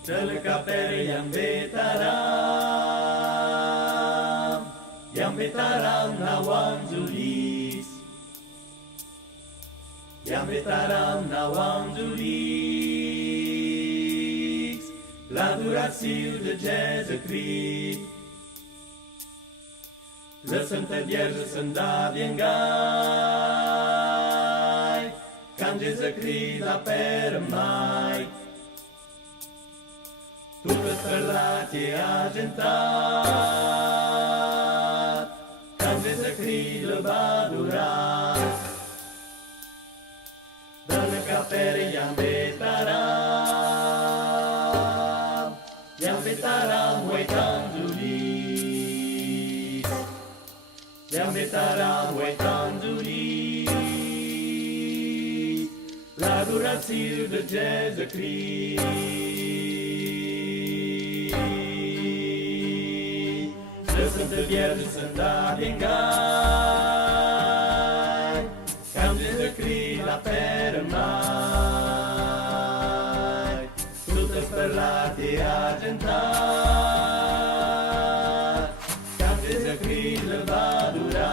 Telekapere yang betaram nawang julis, yang betaram nawang julis, la durație de Jésus-Christ, la Sfântă Vierge să-mi da viengai, cam Jésus-Christ la permai. Tutto sperlati e argentat, cam Jésus-Christ le va durar. Dă-ne capere i-am betaram, uitam julis, i-am uitam julis, la durație de Jésus-Christ. Sfântă Vierge să-mi da viengai, cam Jésus-Christ la permai, tută sperlate argentat, cam Jésus-Christ le va dura.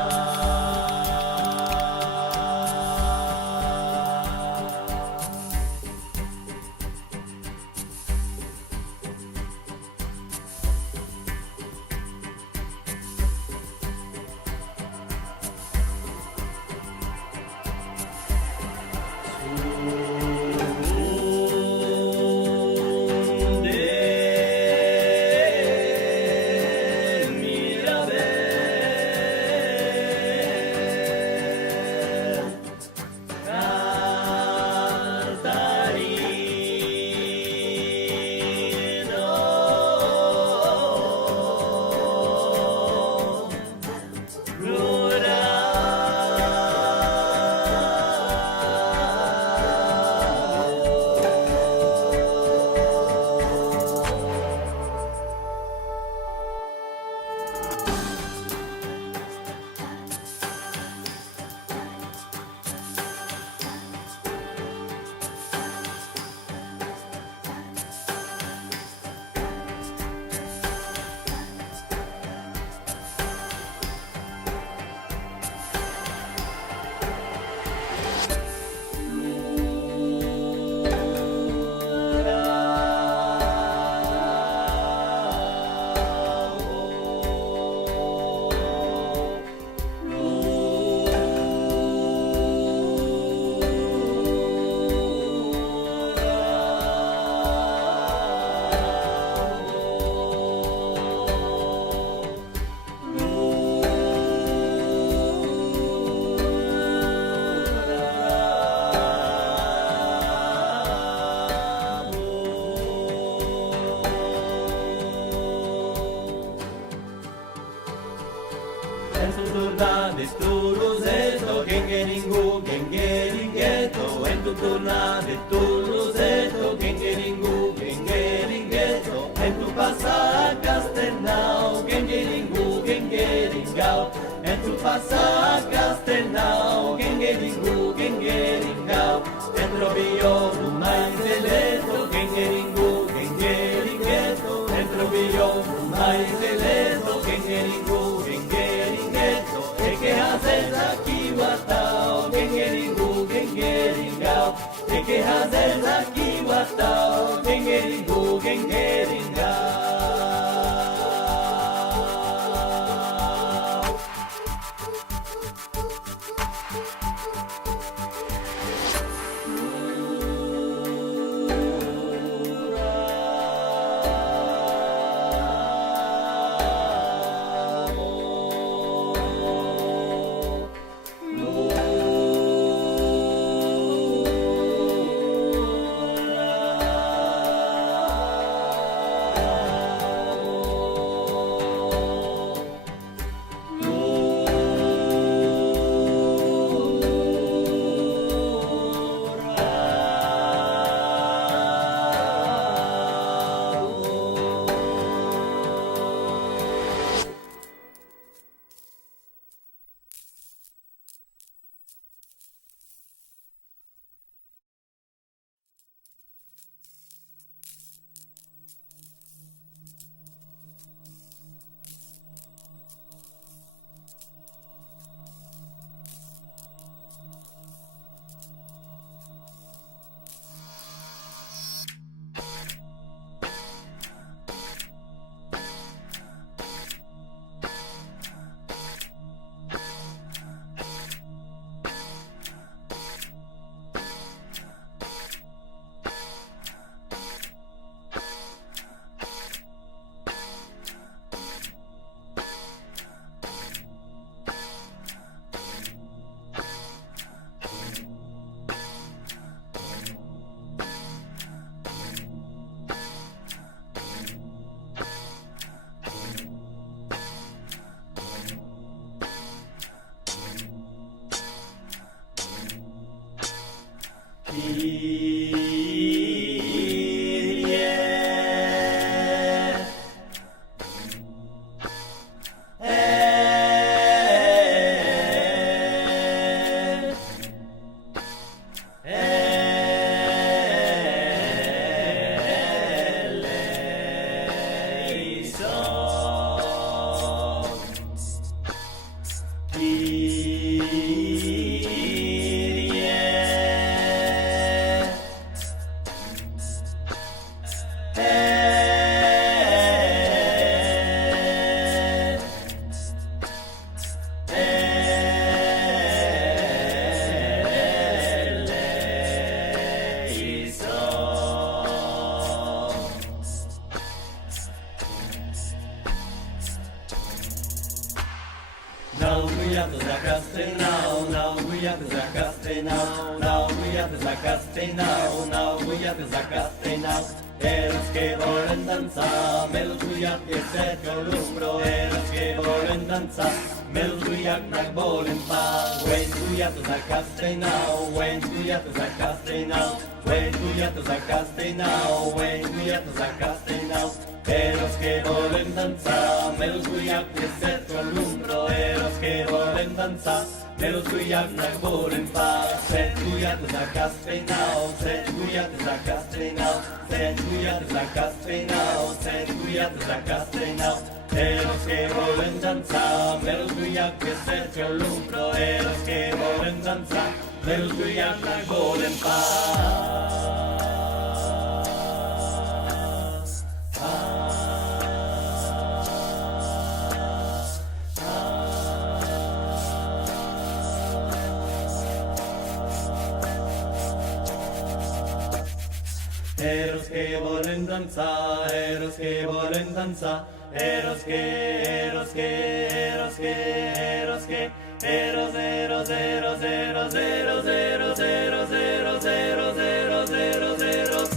En tu tornada tu rosetto, gengeringetto, en tu tornada tu rosetto, gengeringetto, en tu passar Castelnau, gengeringau, en tu passar Castelnau, gengeringau, en trovillo mai zeletto, gengeringhetto, en trovillo mai zeletto, gengeringau, e che haces aquí guatao, gengeringau, e che haces aquí guatao, gengeringau. Now we have the Zakaste now we have the Zakaste now we have the Zakaste now we have the Zakaste now. Eros que volen danza, melodía que se columbro. Eros que volen danza, melodía que volen pa. When we have the Zakaste now, when we have the Zakaste now, when we have the Zakaste now, when we have the Zakaste now. Eros que volen danza, melodía que se columbro. Eros que volen danza, melodía que volen pa. Set we have the Zakaste now, set we have the Zakaste now, set we have the Zakaste now, set we have the Zakaste now. Eros que volen danza, melodía que se columbro. Eros que volen danza, melodía que volen pa. Eros que volen danza, eros que volen danza, eros que, eros que, eros que, eros que, eros, eros, eros, eros, eros, eros, eros, eros, eros, eros, eros, eros.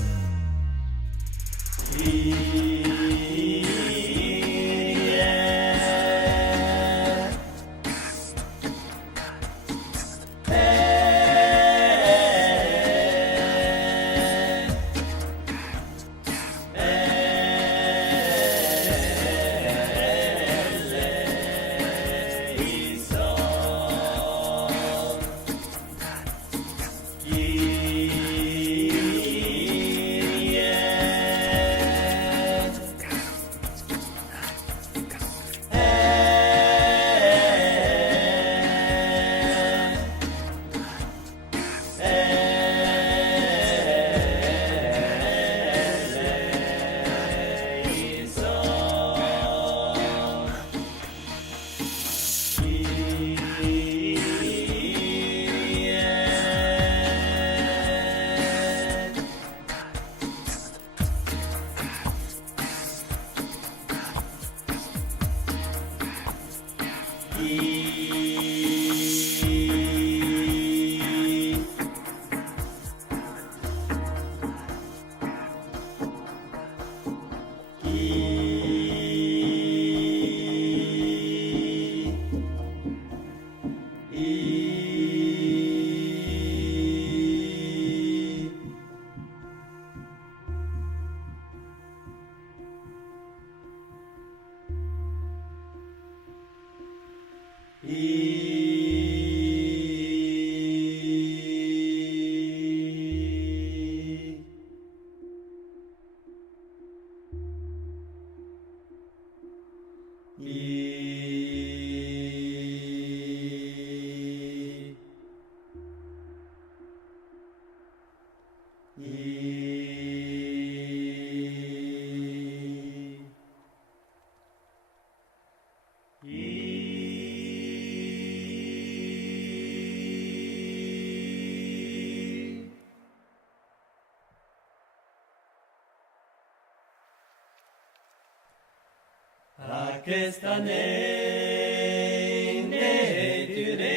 Aquesta nei neturere,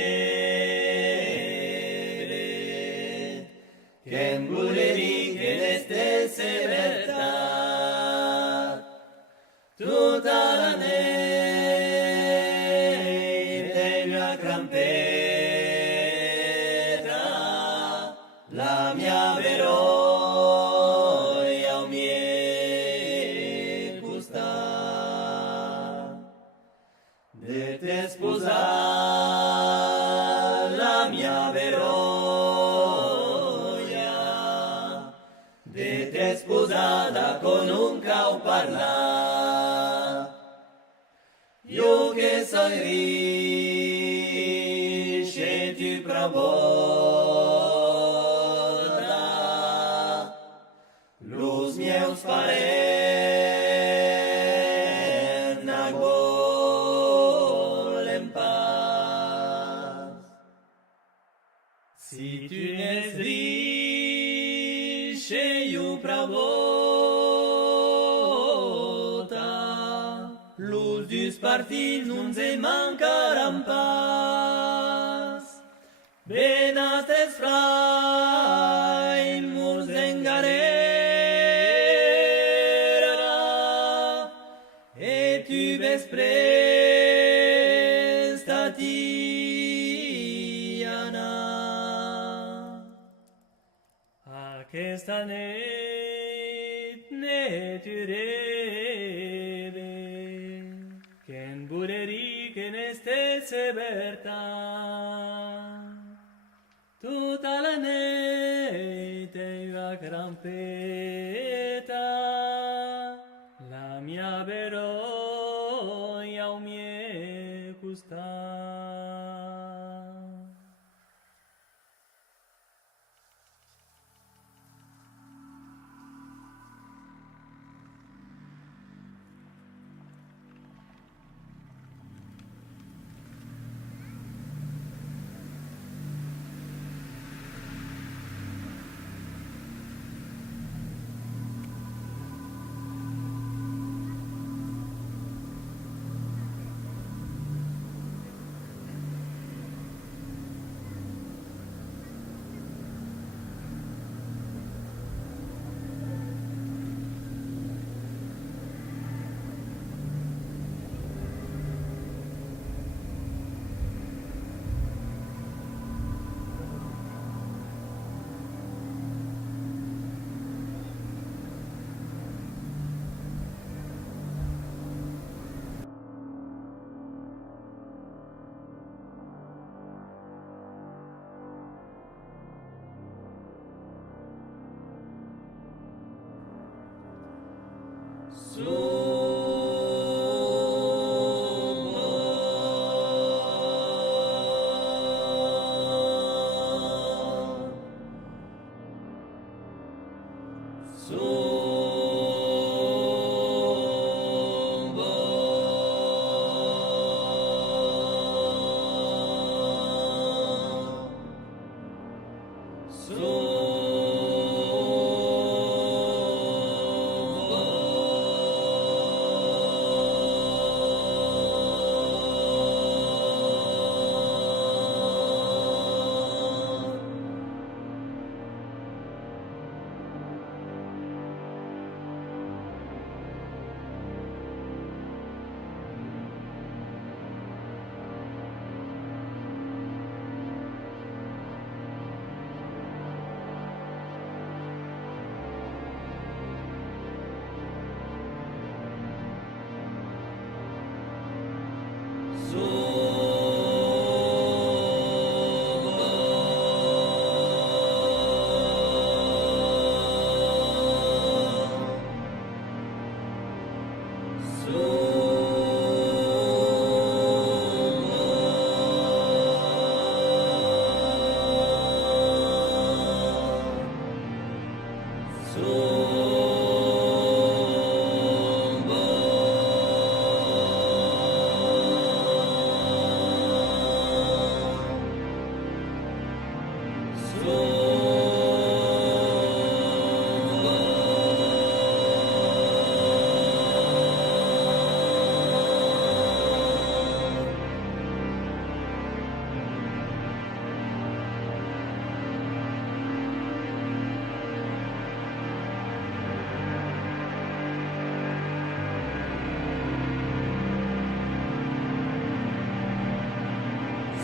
che voleri che neste severtà, tutta la nei della gran petra, la mia veroia o mie gusta. De te sposar la mia veroia, de te sposata con un cau parla, io che sono tu pravda. Luz mě uspare na golem pas. Si tu ne zrišeju pravota, luz du spartil nun se mancaram pas. Benastes frai murs engarera, et tu vespres Tatiana. Aquesta net neturebe, che in bureri che ne stesse verta, tutta la nete va crampeta, la mia verogna o mie custa.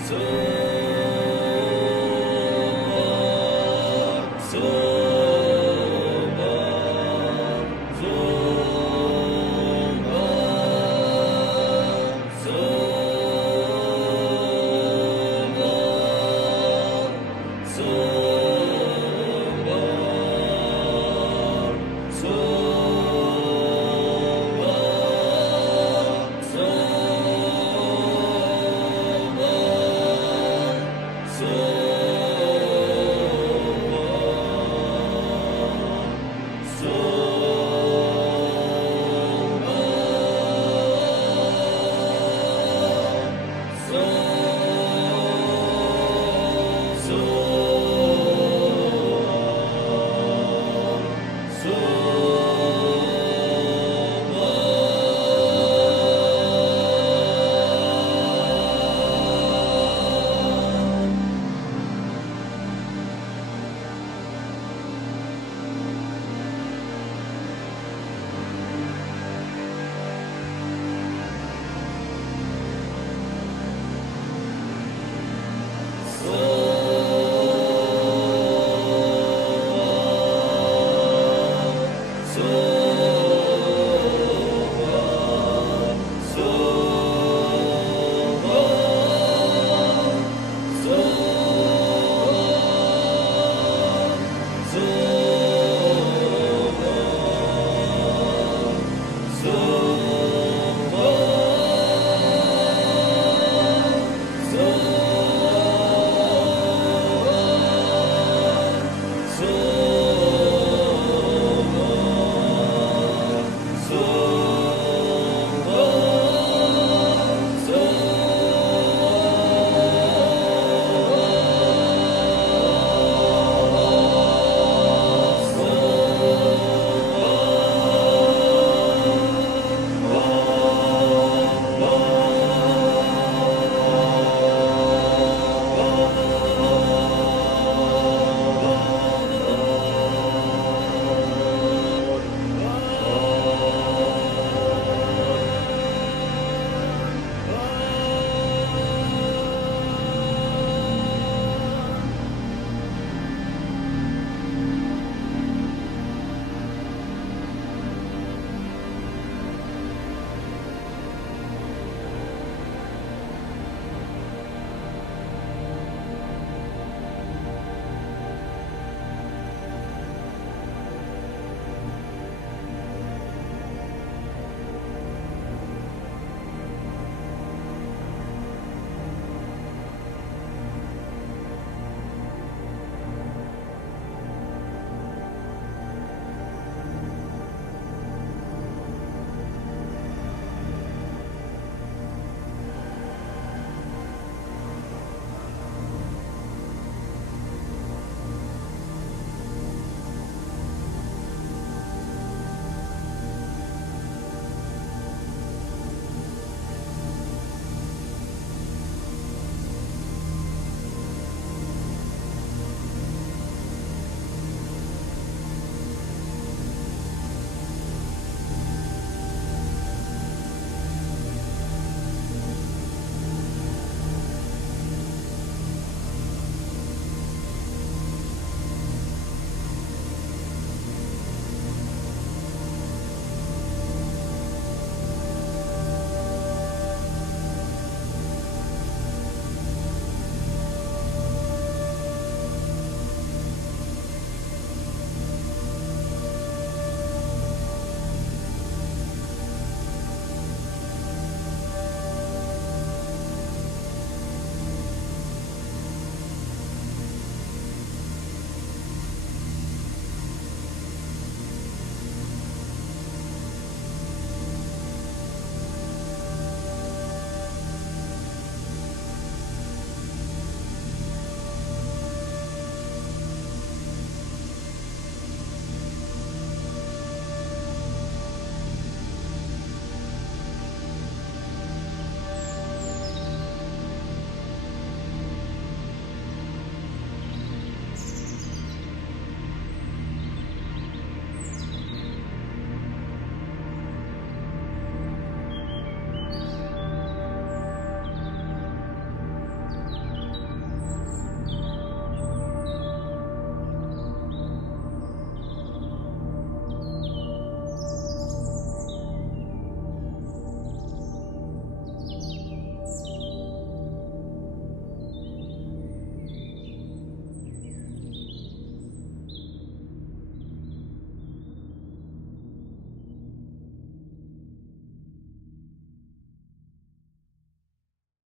So